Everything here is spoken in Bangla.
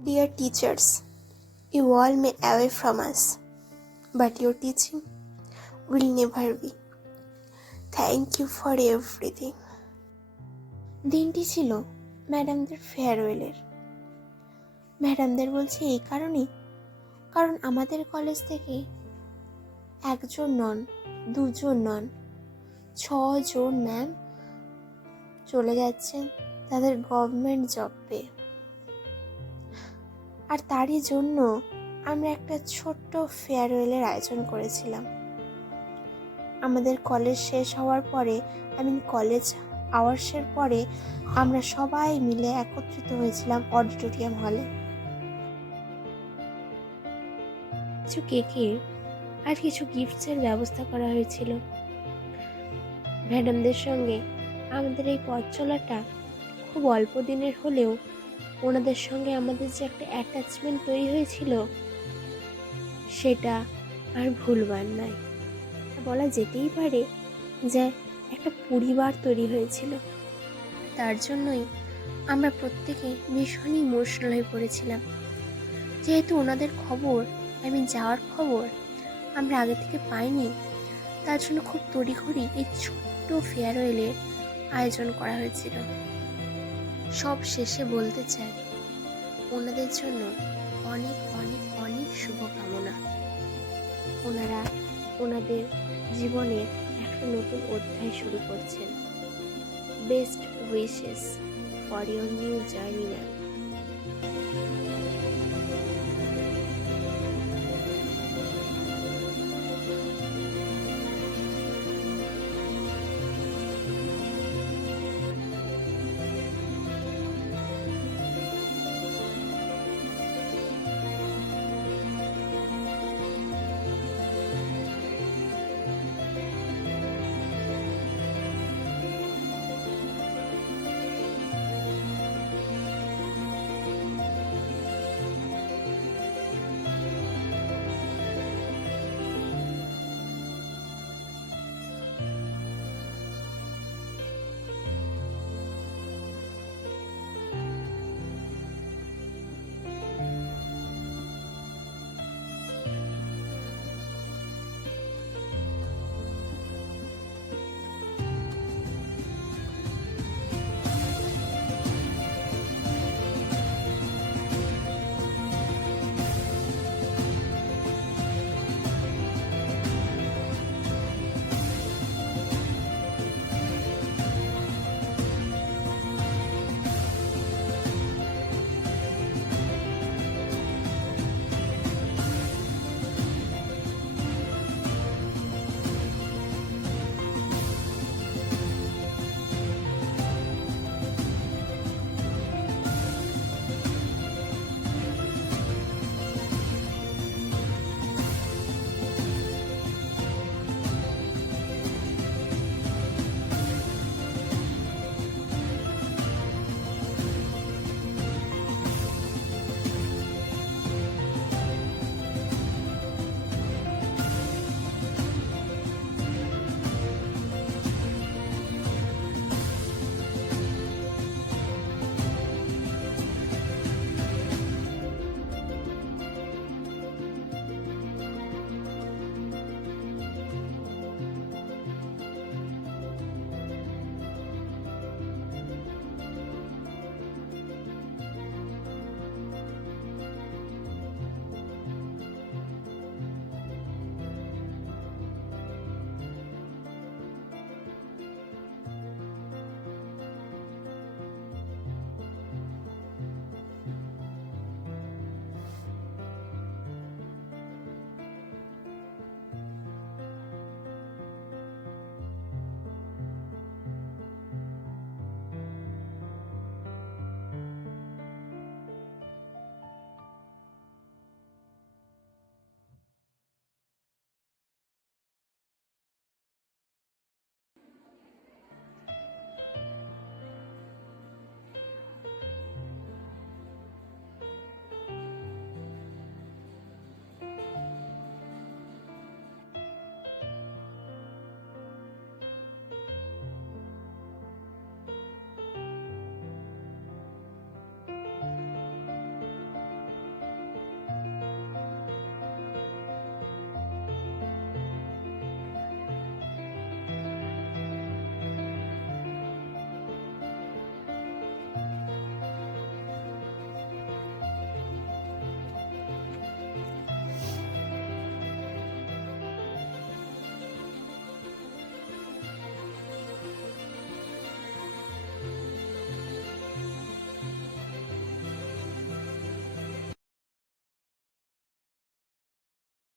Dear teachers, you all may away from us, but your teaching will never be. Thank you for everything. দিনটি ছিল ম্যাডামদের ফেয়ারওয়েলের। ম্যাডামদের বলছে এই কারণেই, কারণ আমাদের কলেজ থেকে একজন নন, দুজন নন, 6 জন ম্যাম চলে যাচ্ছেন তাদের গভর্নমেন্ট জব পেয়ে। আর তারই জন্য আমরা একটা ছোট্ট ফেয়ারওয়েলের আয়োজন করেছিলাম। আমাদের কলেজ শেষ হওয়ার পরে, কলেজ আওয়ার্সের পরে আমরা সবাই মিলে একত্রিত হয়েছিলাম অডিটোরিয়াম হলে। কিছু কেকের আর কিছু গিফটসের ব্যবস্থা করা হয়েছিল। ম্যাডামদের সঙ্গে আমাদের এই পথ চলাটা খুব অল্প দিনের হলেও ওনাদের সঙ্গে আমাদের যে একটা অ্যাটাচমেন্ট তৈরি হয়েছিল সেটা আর ভুলবার নয়। বলা যেতেই পারে যে একটা পরিবার তৈরি হয়েছিল। তার জন্যই আমরা প্রত্যেকে ভীষণই ইমোশনাল হয়ে পড়েছিলাম, যেহেতু ওনাদের খবর, যাওয়ার খবর আমরা আগে থেকে পাইনি। তার জন্য খুব তড়িঘড়ি এই ছোট্ট ফেয়ারওয়েলের আয়োজন করা হয়েছিল। সব শেষে বলতে চাই, ওনাদের জন্য অনেক অনেক অনেক শুভকামনা। ওনারা ওনাদের জীবনের একটা নতুন অধ্যায় শুরু করছেন। Best wishes for your new journey ma'am.